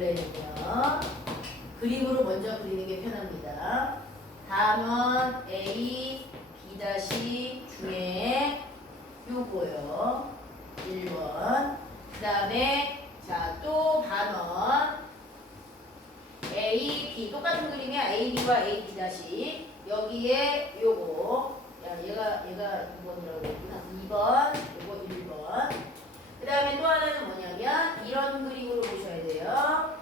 둘레는요. 그림으로 먼저 그리는 게 편합니다. 단원 A, B' 중에 요거요. 1번. 그 다음에 자, 또 단원 A, B 똑같은 그림이야. A, B와 A, B' 여기에 요거 야, 얘가 2번이라고 했구나. 2번, 요거 1번. 그 다음에 또 하나는 뭐냐면 이런 그림으로 보셔야 돼요.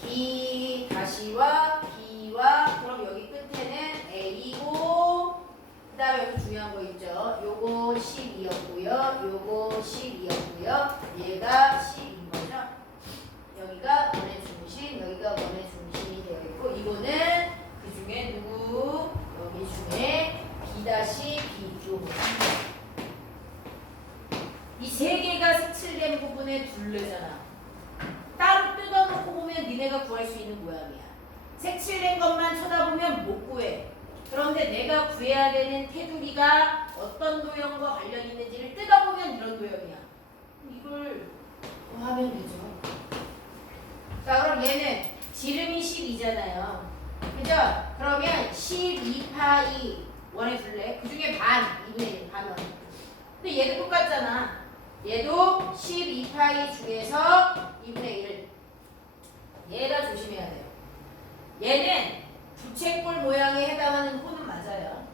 B 다시와 B와 그럼 여기 끝에는 A고 그 다음에 여기 중요한 거 있죠. 요거 12였고요. 요거 12였고요. 얘가 10인 거죠. 여기가 원의 중심, 여기가 원의 중심이 되어 있고 이거는 그 중에 누구? 여기 중에 B' 요거. 이 세 개가 색칠된 부분의 둘레잖아. 따로 뜯어놓고 보면 니네가 구할 수 있는 모양이야. 색칠된 것만 쳐다보면 못 구해. 그런데 내가 구해야 되는 테두리가 어떤 도형과 관련 있는지를 뜯어보면 이런 도형이야. 이걸 하면 되죠. 자, 그럼 얘는 지름이 12잖아요. 그죠? 그러면 12파이 원의 둘레 그 중에 반, 2분의 1, 반원. 근데 얘도 똑같잖아. 얘도 12파이 중에서 2분의 1. 얘가 조심해야 돼요. 얘는 부채꼴 모양에 해당하는 호는 맞아요.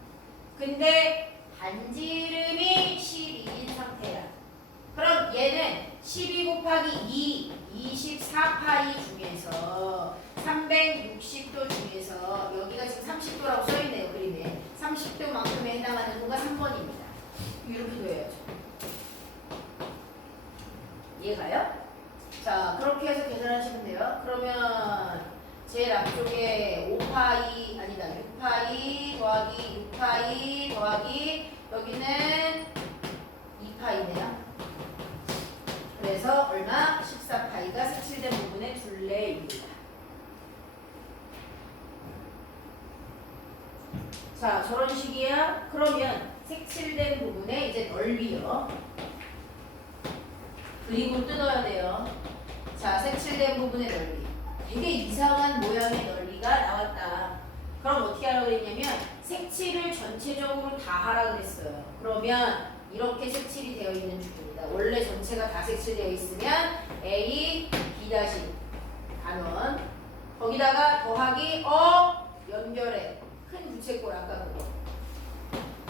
근데 반지름이 12인 상태야. 그럼 얘는 12 곱하기 2, 24파이 중에서 360도 중에서 여기가 지금 30도라고 써있네요. 그림에. 30도만큼에 해당하는 호가 3번입니다. 이렇게 도해야죠. 이해가요? 자, 그렇게 해서 계산하시면 돼요. 그러면 제일 앞쪽에 5파이 아니다 6파이 더하기 6파이 더하기 여기는 2파이네요. 그래서 얼마? 14파이가 색칠된 부분의 둘레입니다. 자, 저런 식이야. 그러면 색칠된 부분의 이제 넓이요. 그림으로 뜯어야 돼요. 자, 색칠된 부분의 넓이. 되게 이상한 모양의 넓이가 나왔다. 그럼 어떻게 하라고 그랬냐면 색칠을 전체적으로 다 하라고 그랬어요. 그러면 이렇게 색칠이 되어 있는 중입니다. 원래 전체가 다 색칠되어 있으면 A, B' 단원 거기다가 더하기 연결해. 큰 부채꼴 아까 그거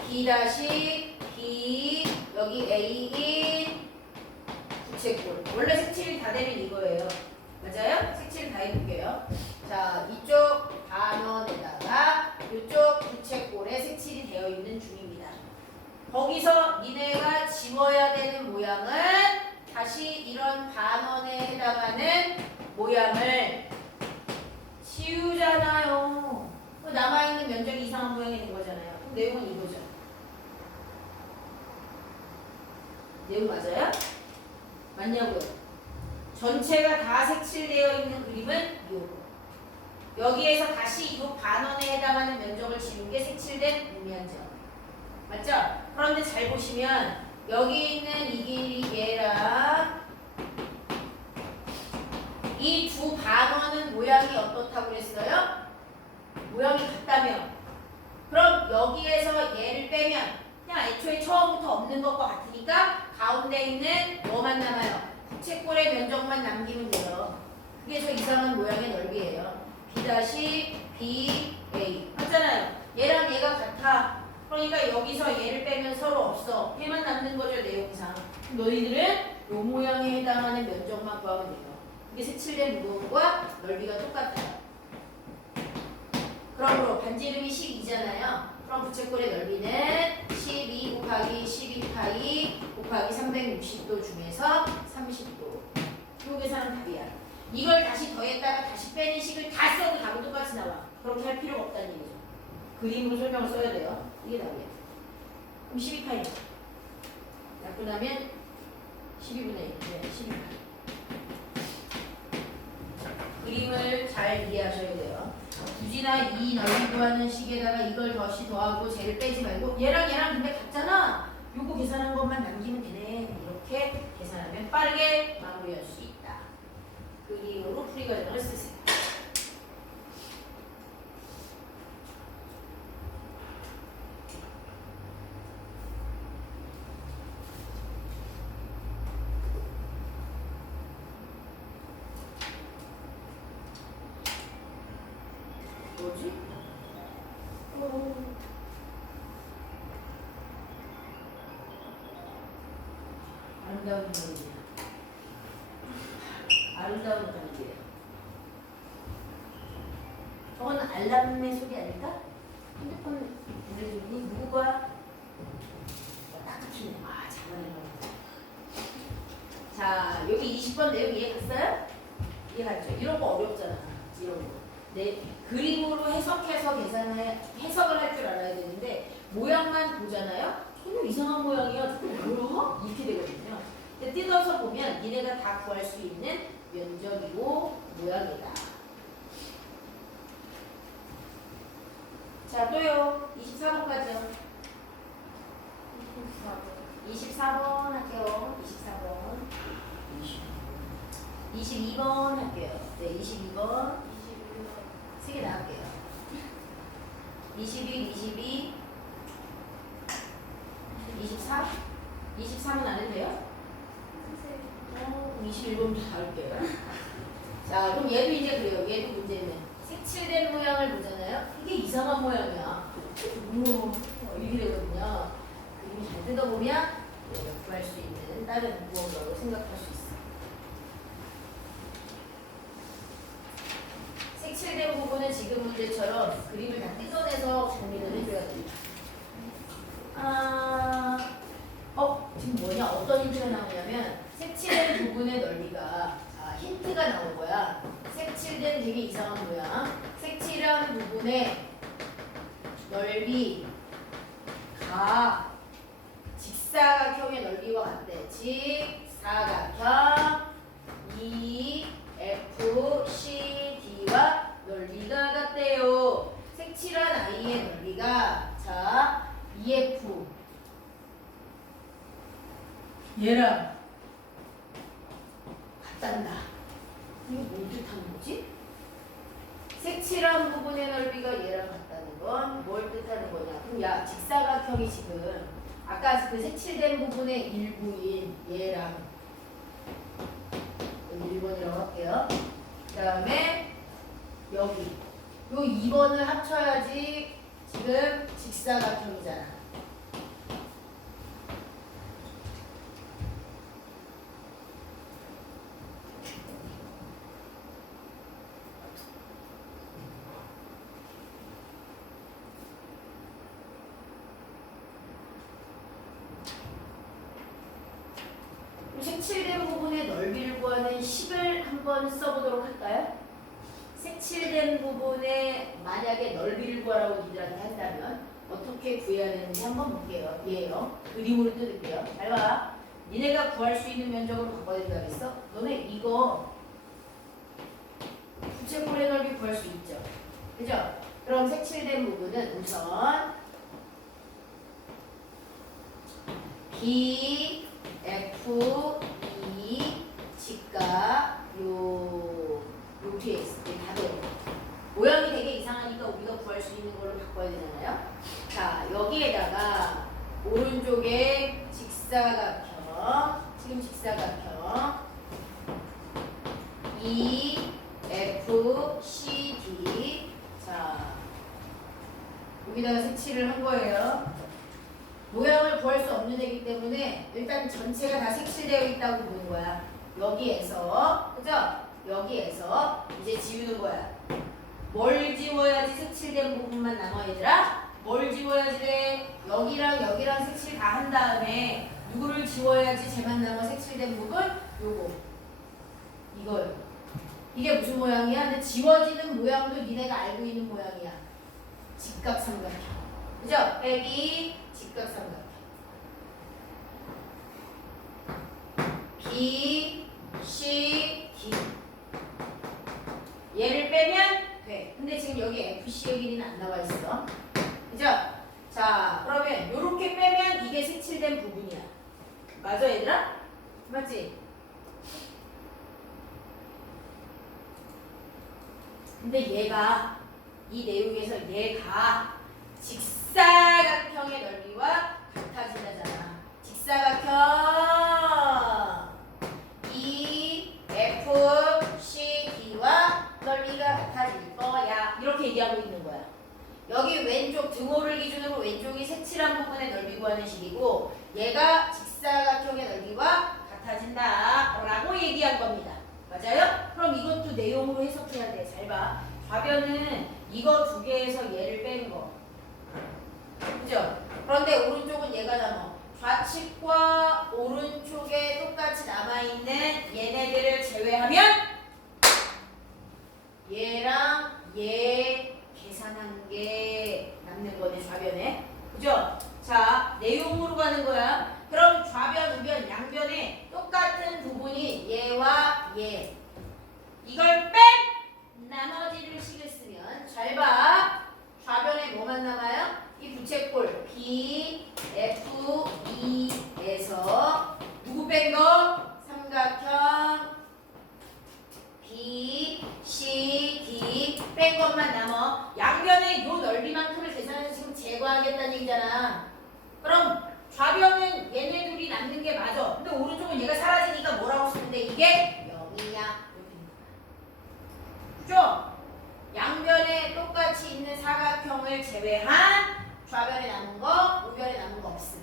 B', B 여기 A인 부채꼴. 원래 색칠이 다 되면 이거예요. 맞아요? 색칠 다 해볼게요. 자, 이쪽 반원에다가 이쪽 부채꼴에 색칠이 되어 있는 중입니다. 거기서 니네가 지워야 되는 모양은 다시 이런 반원에 해당하는 모양을 지우잖아요. 남아있는 면적이 이상한 모양이 된 거잖아요. 그럼 내용은 이거죠. 내용 맞아요? 맞냐고요? 전체가 다 색칠되어 있는 그림은 요거. 여기에서 다시 이 반원에 해당하는 면적을 지운 게 색칠된 무면적. 맞죠? 그런데 잘 보시면 여기 있는 이 길이 얘랑 이 두 반원은 모양이 어떻다고 그랬어요? 모양이 같다며. 그럼 여기에서 얘를 빼면 그냥 애초에 처음부터 없는 것과 같으니까 가운데 있는 뭐만 남아요? 부채꼴의 면적만 남기면 돼요. 그게 저 이상한 모양의 넓이에요. B', A 맞잖아요. 얘랑 얘가 같아. 그러니까 여기서 얘를 빼면 서로 없어. 얘만 남는 거죠, 내용상. 너희들은 요 모양에 해당하는 면적만 구하면 돼요. 이게 색칠된 부분과 넓이가 똑같아요. 그러므로 반지름이 12잖아요. 그럼 부채꼴의 넓이는 12 곱하기 12파이 곱하기 360도 중에서 30도. 요 계산은 답이야. 이걸 다시 더했다가 다시 빼는 식을 다 써도 답은 똑같이 나와. 그렇게 할 필요가 없다는 얘기죠. 그림으로 설명을 써야 돼요. 이게 답이야. 그럼 12파이. 그 다음에 12분의 1. 네, 12파이. 그림을 잘 이해하셔야 돼요. 굳이나 이 넓이 구하는 식에다가 이걸 다시 더하고 쟤를 빼지 말고 얘랑 근데 같잖아. 요거 계산한 것만 남기면 되네. 이렇게 계산하면 빠르게 마무리할 수 있다. 그림으로 풀이 과정을 쓰세요. 뭐지? 아름다운 장기야. 아름다운 장기야. 저건 알람의 소리 아닐까? 핸드폰 우리 누구가 딱 키네. 아 잘하네. 자 여기 20번 내용 이해 갔어요? 이해 갔죠? 이런 거 어렵잖아. 이런 거. 네, 그림으로 해석해서 해석을 할 줄 알아야 되는데 모양만 보잖아요. 전혀 이상한 모양이야. 뭐야? 이렇게 되거든요. 근데 뜯어서 보면 니네가 다 구할 수 있는 면적이고 모양이다. 자 또요. 24번까지요. 24번 할게요. 24번. 22번 할게요. 네, 22번. 3개 나갈게요. 21, 22, 24? 23은 안 해도 돼요? 21번부터 다 할게요. 자, 그럼 얘도 이제 그래요. 얘도 문제는 색칠된 모양을 보잖아요. 이게 이상한 모양이야. 이렇게 되거든요. 그림이 잘 뜯어보면 구할 수 있는 다른 무언가로 생각할 수 있어요. 색칠된 부분은 지금 문제처럼 그림을 다 뜯어내서 정리를 해줘야 됩니다. 지금 뭐냐? 어떤 힌트가 나오냐면 색칠된 부분의 넓이가 힌트가 나온 거야. 색칠된 되게 이상한 모양. 색칠한 부분의 넓이가 직사각형의 넓이와 같대. 직사각형 EFCD와 넓이가 같대요. 색칠한 아이의 넓이가 자 EF 얘랑 같단다. 이거 뭘 뜻하는 거지? 색칠한 부분의 넓이가 얘랑 같다는 건 뭘 뜻하는 거냐? 그럼 야 직사각형이 지금 아까 그 색칠된 부분의 일부인 얘랑 1번이라고 할게요. 그 다음에 여기 요 2번을 합쳐야지 지금 직사각형이잖아. 색칠된 부분의 넓이를 구하는 식을 한번 써보도록 할까요? 색칠된 부분의 만약에 넓이를 구하라고 니들한테 한다면 어떻게 구해야 되는지 한번 볼게요. 얘예요. 그림으로 뜯을게요. 잘 봐. 니네가 구할 수 있는 면적으로 바꿔야 된다겠어? 너네 이거 부채꼴의 넓이 구할 수 있죠? 그죠? 그럼 색칠된 부분은 우선 B, F, E, 직각 요 뒤에 있을 때 다 돼요. 모양이 되게 이상하니까 우리가 구할 수 있는 걸로 바꿔야 되잖아요. 자, 여기에다가 오른쪽에 직사각형, 지금 직사각형 E, F, C, D. 자, 여기다가 색칠을 한 거예요. 모양을 구할 수 없는 애기 때문에 일단 전체가 다 색칠되어 있다고 보는 거야. 여기에서, 그죠? 여기에서 이제 지우는 거야. 뭘 지워야지 색칠된 부분만 남아 얘들아? 뭘 지워야지 돼? 여기랑 색칠 다 한 다음에 누구를 지워야지 쟤만 남아 색칠된 부분? 요거. 이거요. 이게 무슨 모양이야? 근데 지워지는 모양도 니네가 알고 있는 모양이야. 직각삼각형. 그죠? 빼기 직각삼각형. B, C, D. 얘를 빼면 돼. 근데 지금 여기 FC의 길이는 안 나와 있어. 그죠? 자, 그러면 요렇게 빼면 이게 색칠된 부분이야. 맞아, 얘들아? 맞지? 근데 얘가 이 내용에서 얘가 직사각형의 넓이와 같아진다잖아. 직사각형 EFCD와 넓이가 같아질 거야. 이렇게 얘기하고 있는 거야. 여기 왼쪽 등호를 기준으로 왼쪽이 색칠한 부분의 넓이 구하는 식이고 얘가 직사각형의 넓이와 같아진다 라고 얘기한 겁니다. 맞아요? 그럼 이것도 내용으로 해석해야 돼. 잘 봐. 좌변은 이거 두 개에서 얘를 뺀 거. 그죠? 그런데 오른쪽은 얘가 남아. 좌측과 오른쪽에 똑같이 남아있는 얘네들을 제외하면 얘랑 얘 계산한 게 남는 거네, 좌변에. 그죠? 자, 내용으로 가는 거야. 그럼 좌변, 우변, 양변에 똑같은 부분이 얘와 얘. 이걸 뺀 나머지를 식을 쓰면 잘 봐. 좌변에 뭐만 남아요? 이 부채꼴 B, F, E에서 누구 뺀 거? 삼각형 B, C, D 뺀 것만 남아. 양변의 요 넓이만큼을 계산해서 지금 제거하겠다는 얘기잖아. 그럼 좌변은 얘네 둘이 남는 게 맞아. 근데 오른쪽은 얘가 사라지니까 뭐라고 쓰는데 이게 0이냐? 그죠? 양변에 똑같이 있는 사각형을 제외한 좌변에 남은 거, 우변에 남은 거 없음.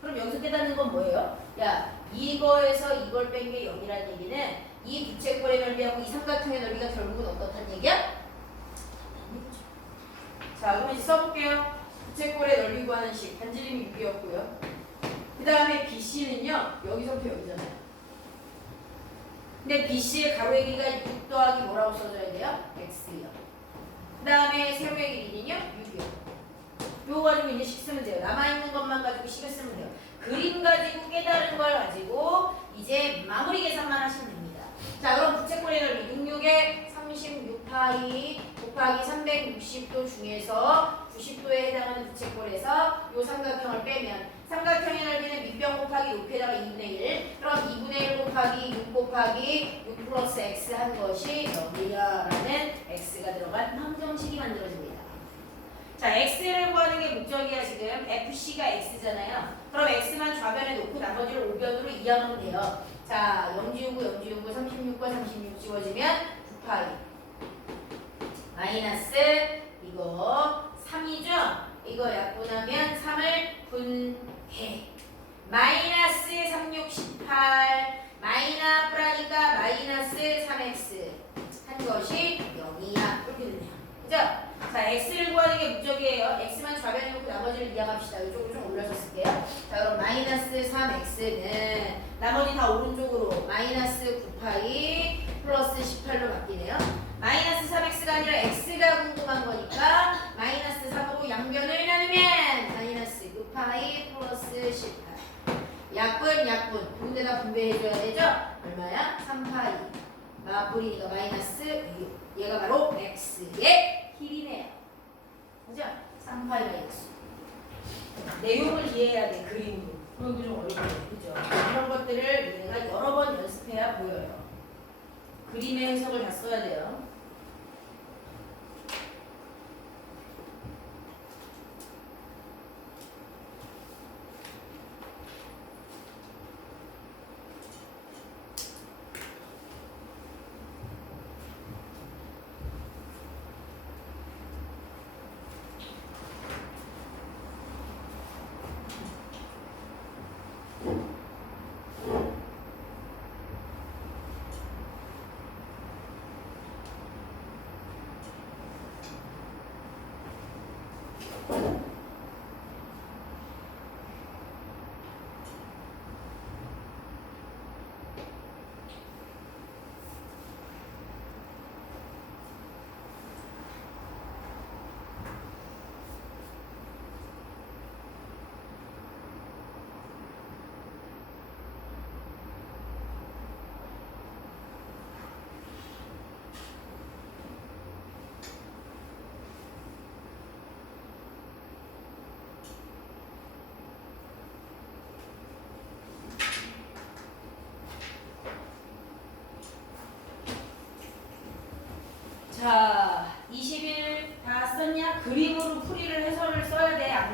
그럼 여기서 깨닫는 건 뭐예요? 야, 이거에서 이걸 뺀 게 0이라는 얘기는 이 부채꼴의 넓이하고 이 삼각형의 넓이가 결국은 어떻다는 얘기야? 자, 그럼 이제 써볼게요. 부채꼴의 넓이 구하는 식, 반지름이 6이었고요. 그 다음에 BC는요, 여기서부터 여기잖아요. 근데 BC의 가로의 길이가 6 더하기 뭐라고 써줘야 돼요? X요. 그 다음에 세로의 길이는요? 6이요. 요거 가지고 이제 식 쓰면 돼요. 남아있는 것만 가지고 식을 쓰면 돼요. 그림 가지고 깨달은 걸 가지고 이제 마무리 계산만 하시면 됩니다. 자, 그럼 부채꼴의 넓이 66에 36파이 곱하기 360도 중에서 90도에 해당하는 부채꼴에서 요 삼각형을 빼면 삼각형의 넓이는 밑변 곱하기 높이에다가 2분의 1. 그럼 2분의 1 곱하기 6 곱하기 6 플러스 x 한 것이 0이야라는 x가 들어간 함정식이 만들어집니다. 자, x를 구하는 게 목적이야. 지금 fc가 x잖아요. 그럼 x만 좌변에 놓고 나머지를 우변으로 이항하면 돼요. 자, 0 지우고 0 지우고 36과 36 지워지면 9파이 마이너스 이거 3이죠? 이거 약분하면 3을 분해 마이너스 36, 18 마이너스라니까 마이너스 3x 한 것이 0이야. 이렇게 되네요. 그죠? 자, x를 구하는 게 목적이에요. x만 좌변에 놓고 나머지를 이항합시다. 이쪽으로 좀 올려서 쓸게요. 자, 그럼 마이너스 3x는 나머지 다 오른쪽으로 마이너스 9파이 플러스 18로 바뀌네요. 마이너스 3x가 아니라 x가 궁금한 거니까 마이너스 3으로 양변을 나누면 마이너스 9파이 플러스 18 약분 두 군데다 분배해줘야 되죠? 얼마야? 3파이 마뿌리니까 마이너스 6 얘가 바로 x의 길이네요. 그죠? 3파이 마이너스 내용을 이해해야 돼. 그림으로. 그런 게 좀 어려워요. 그죠? 이런 것들을 내가 여러 번 연습해야 보여요. 그림의 해석을 다 써야 돼요.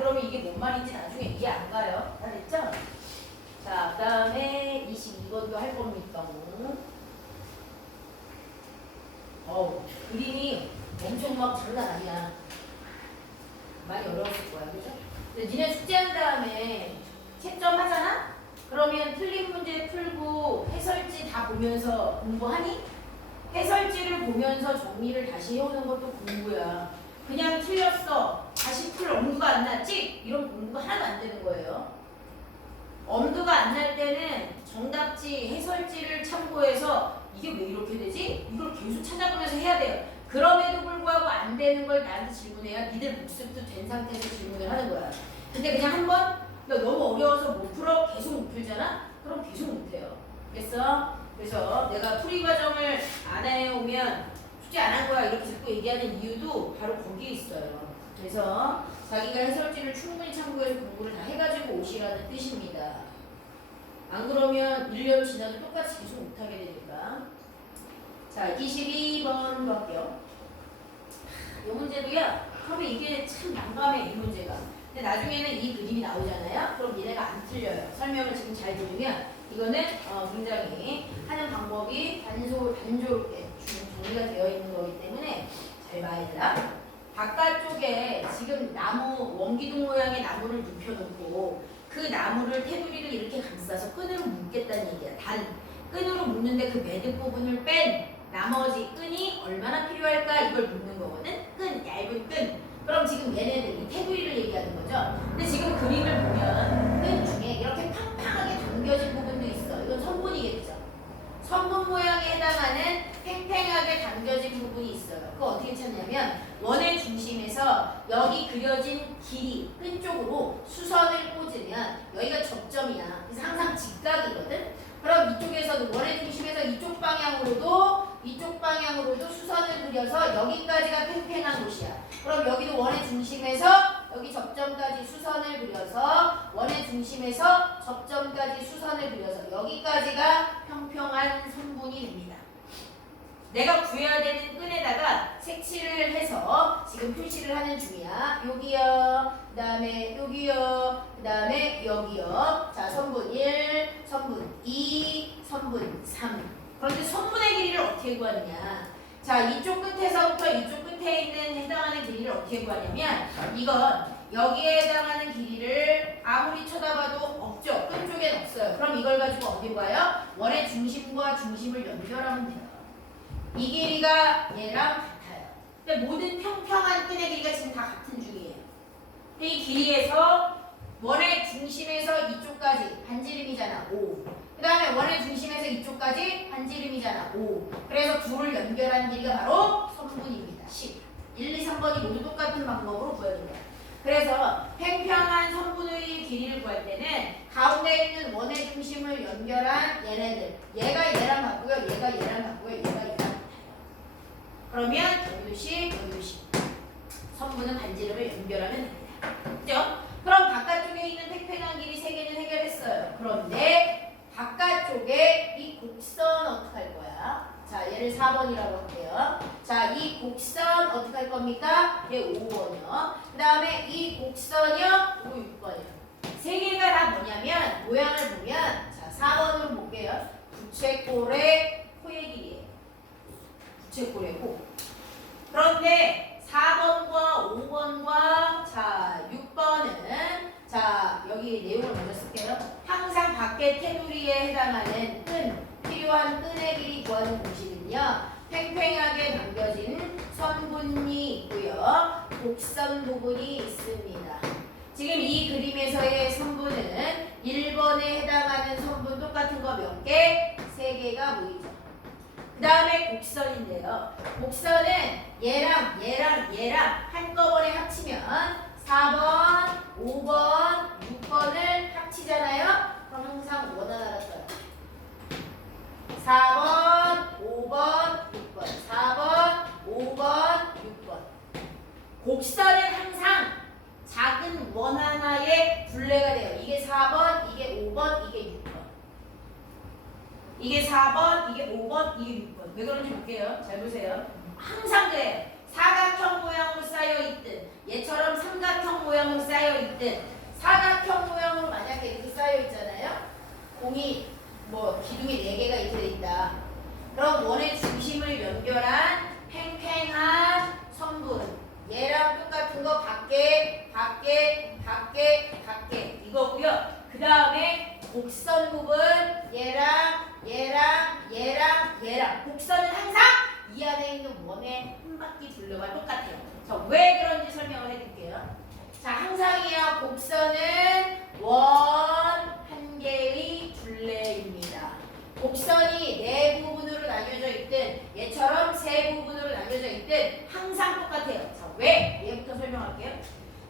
그러면 이게 뭔 말인지 나중에 이해 안 가요. 다 됐죠? 자, 그 다음에 22번도 할 겁니다. 그림이 엄청 막 장난 아니야. 많이 어려웠을 거야, 그죠? 근데 니네 숙제한 다음에 채점 하잖아? 그러면 틀린 문제 풀고 해설지 다 보면서 공부하니? 해설지를 보면서 정리를 다시 해오는 것도 공부야. 그냥 틀렸어. 다시 풀 엄두가 안 났지? 이런 공부가 하나도 안 되는 거예요. 엄두가 안 날 때는 정답지, 해설지를 참고해서 이게 왜 이렇게 되지? 이걸 계속 찾아보면서 해야 돼요. 그럼에도 불구하고 안 되는 걸 나한테 질문해야 니들 복습도 된 상태에서 질문을 하는 거야. 근데 그냥 한번 너무 어려워서 못 풀어 계속 못 풀잖아? 그럼 계속 못 해요. 알겠어? 그래서 내가 풀이 과정을 안 해오면 숙제 안 한 거야 이렇게 자꾸 얘기하는 이유도 바로 거기에 있어요. 그래서 자기가 해설지를 충분히 참고해서 공부를 다 해가지고 오시라는 뜻입니다. 안 그러면 1년 지나도 똑같이 계속 못하게 되니까. 자, 22번 할게요. 이 문제도야. 처음에 이게 참 난감해, 이 문제가. 근데 나중에는 이 그림이 나오잖아요. 그럼 얘네가 안 틀려요. 설명을 지금 잘 들으면 이거는 굉장히 하는 방법이 단조롭게 정리가 되어 있는 거기 때문에 잘 봐야 되라. 바깥쪽에 지금 나무, 원기둥 모양의 나무를 눕혀놓고 그 나무를 테두리를 이렇게 감싸서 끈으로 묶겠다는 얘기야. 끈으로 묶는데 그 매듭 부분을 뺀 나머지 끈이 얼마나 필요할까 이걸 묻는 거거든. 끈, 얇은 끈. 그럼 지금 얘네들 이 테두리를 얘기하는 거죠. 근데 지금 그림을 보면 끈 중에 이렇게 팡팡하게 당겨진 부분도 있어. 이건 선분이겠죠. 선분 모양에 해당하는 팽팽하게 당겨진 부분이 있어요. 그거 어떻게 찾냐면 원의 중심에서 여기 그려진 길이 끈 쪽으로 수선을 꽂으면 여기가 접점이야. 그래서 항상 직각이거든. 그럼 이쪽에서도 원의 중심에서 이쪽 방향으로도 수선을 그려서 여기까지가 팽팽한 곳이야. 그럼 여기도 원의 중심에서 여기 접점까지 수선을 그려서 원의 중심에서 접점까지 수선을 그려서 여기까지가 평평한 선분이 됩니다. 내가 구해야 되는 끈에다가 색칠을 해서 지금 표시를 하는 중이야. 여기요, 그 다음에 여기요, 그 다음에 여기요. 자, 선분 1, 선분 2, 선분 3. 그런데 선분의 길이를 어떻게 구하느냐. 자, 이쪽 끝에서부터 이쪽 끝에 있는 해당하는 길이를 어떻게 구하냐면 이건 여기에 해당하는 길이를 아무리 쳐다봐도 없죠. 끈 쪽엔 없어요. 그럼 이걸 가지고 어디 봐요? 원의 중심과 중심을 연결하면 돼요. 이 길이가 얘랑 같아요. 근데 모든 평평한 끈의 길이가 지금 다 같은 중이에요. 이 길이에서 원의 중심에서 이쪽까지 반지름이잖아. 5. 그 다음에 원의 중심에서 이쪽까지 반지름이잖아. 5. 그래서 둘을 연결한 길이가 바로 선분입니다. 10. 1, 2, 3번이 모두 똑같은 방법으로 구해준 거야. 그래서 팽평한 선분의 길이를 구할 때는 가운데 있는 원의 중심을 연결한 얘네들. 얘가 얘랑 같고요. 얘가 얘랑 같고요. 얘가 얘랑 같아요. 그러면 여기도 10, 여기도 10. 선분은 반지름을 연결하면 됩니다. 그죠? 그럼 바깥쪽에 있는 팽팽한 길이 3개는 해결했어요. 그런데 바깥쪽에 이 곡선 어떻게 할 거야? 자, 얘를 4번이라고 할게요. 자, 이 곡선 어떻게 할 겁니까? 얘 5번이요. 그 다음에 이 곡선이요. 이거 6번이요. 3개가 다 뭐냐면 모양을 보면 자, 4번으로 볼게요. 부채꼴의 코의 길이에요. 부채꼴의 코. 그런데 4번과 5번과 자 6번은 자 여기 내용을 먼저 쓸게요. 항상 밖에 테두리에 해당하는 끈 필요한 끈의 길이 구하는 공식은요. 팽팽하게 당겨진 선분이 있고요. 곡선 부분이 있습니다. 지금 이 그림에서의 선분은 1번에 해당하는 선분 똑같은 거 몇 개? 3개가 보이죠. 그 다음에 곡선인데요. 곡선은 얘랑 한꺼번에 합치면 4번, 5번, 6번을 합치잖아요. 그럼 항상 원 하나가 떠요. 4번, 5번, 6번. 4번, 5번, 6번. 곡선은 항상 작은 원 하나의 둘레가 돼요. 이게 4번, 이게 5번, 이게 6번. 이게 4번, 이게 5번, 이게 6번. 왜 그런지 볼게요. 잘 보세요. 항상 그래요. 사각형 모양으로 쌓여 있든 얘처럼 삼각형 모양으로 쌓여 있든 사각형 모양으로 만약에 이렇게 쌓여 있잖아요. 공이 뭐 기둥이 4개가 이렇게 돼 있다. 그럼 원의 중심을 연결한 팽팽한 선분 얘랑 똑같은 거 밖에 이거고요. 그 다음에 곡선 부분 얘랑 곡선은 항상 이 안에 있는 원의 한 바퀴 둘레와 똑같아요. 자, 왜 그런지 설명을 해드릴게요. 자, 항상이요. 곡선은 원 한 개의 둘레입니다. 곡선이 4부분으로 나뉘어져 있든 얘처럼 3부분으로 나뉘어져 있든 항상 똑같아요. 자, 왜? 얘부터 설명할게요.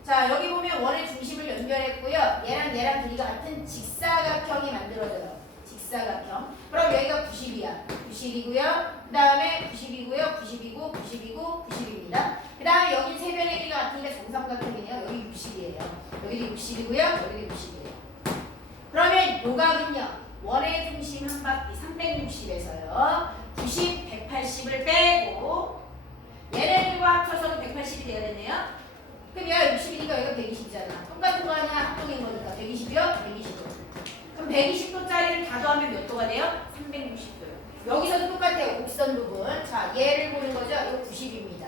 자, 여기 보면 원의 중심을 연결했고요. 얘랑 길이가 같은 직사각형이 만들어져요. 직사각형. 그럼 여기가 90이야. 90이고요. 그 다음에 90이고요. 90이고 90이고 90입니다. 그 다음에 여기 세 변의 길이가 같으니까 정삼각형이네요. 여기 60이에요. 여기도 60이고요. 여기도 60이에요. 그러면 요각은요. 원의 중심 한 바퀴 360에서요. 90, 180을 빼고 얘네들과 합쳐서도 180이 돼야 되네요. 그럼 얘가 60이니까 여기가 120이잖아. 똑같은 거 아니야? 합동인 거니까. 120이요? 120도. 그럼 120도짜리를 다 더하면 몇 도가 돼요? 360도요. 여기서도 똑같아요. 곡선 부분. 자, 얘를 보는 거죠. 이거 90입니다.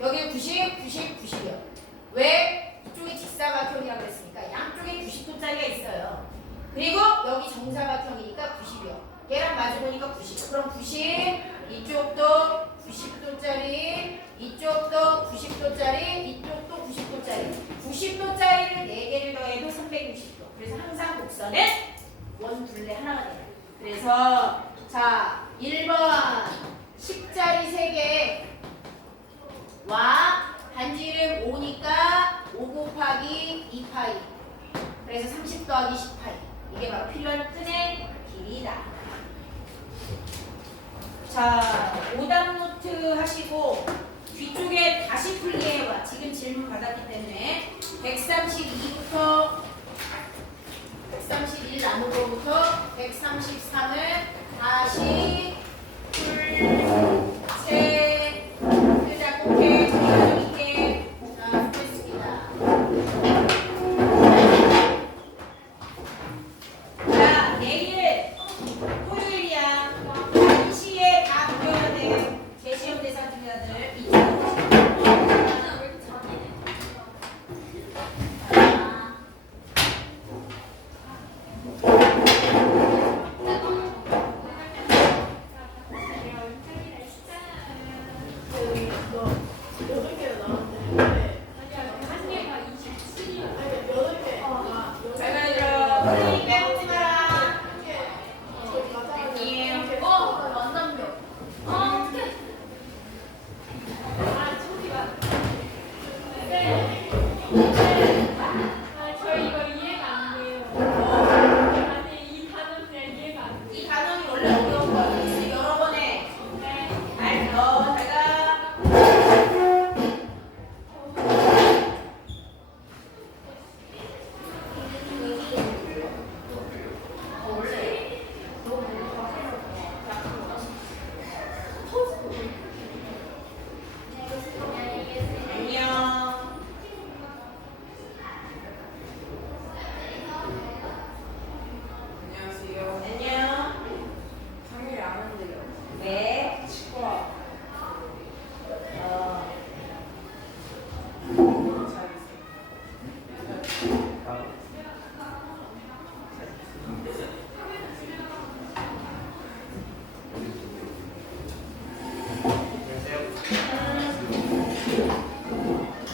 여기 90, 90, 90이요. 왜? 이쪽이 직사각형이라고 그랬으니까 양쪽에 90도짜리가 있어요. 그리고 여기 정사각형이니까 90이요. 얘랑 마주보니까 90. 그럼 90, 이쪽도 90도짜리, 이쪽도 90도짜리, 이쪽도 90도짜리. 90도짜리를 4개를 더해도 360도. 그래서 항상 곡선은 원 둘레 하나가 돼요. 그래서 자, 1번 10짜리 3개와 반지름 5니까 5 곱하기 2파이. 그래서 30 더하기 10파이. 이게 바로 필요한 끈의 길이다. 자, 오답 노트 하시고 뒤쪽에 다시 풀이해봐. 지금 질문 받았기 때문에 132부터 131 남은 거부터 133을 다시 풀, 끄자, 꼭해, 정리력 있게. 자, 수고했습니다. 자, 내일 토요일이야. 1시에 다 모여야 돼. 재시험 대상 중이다들.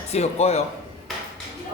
수요 꺼요.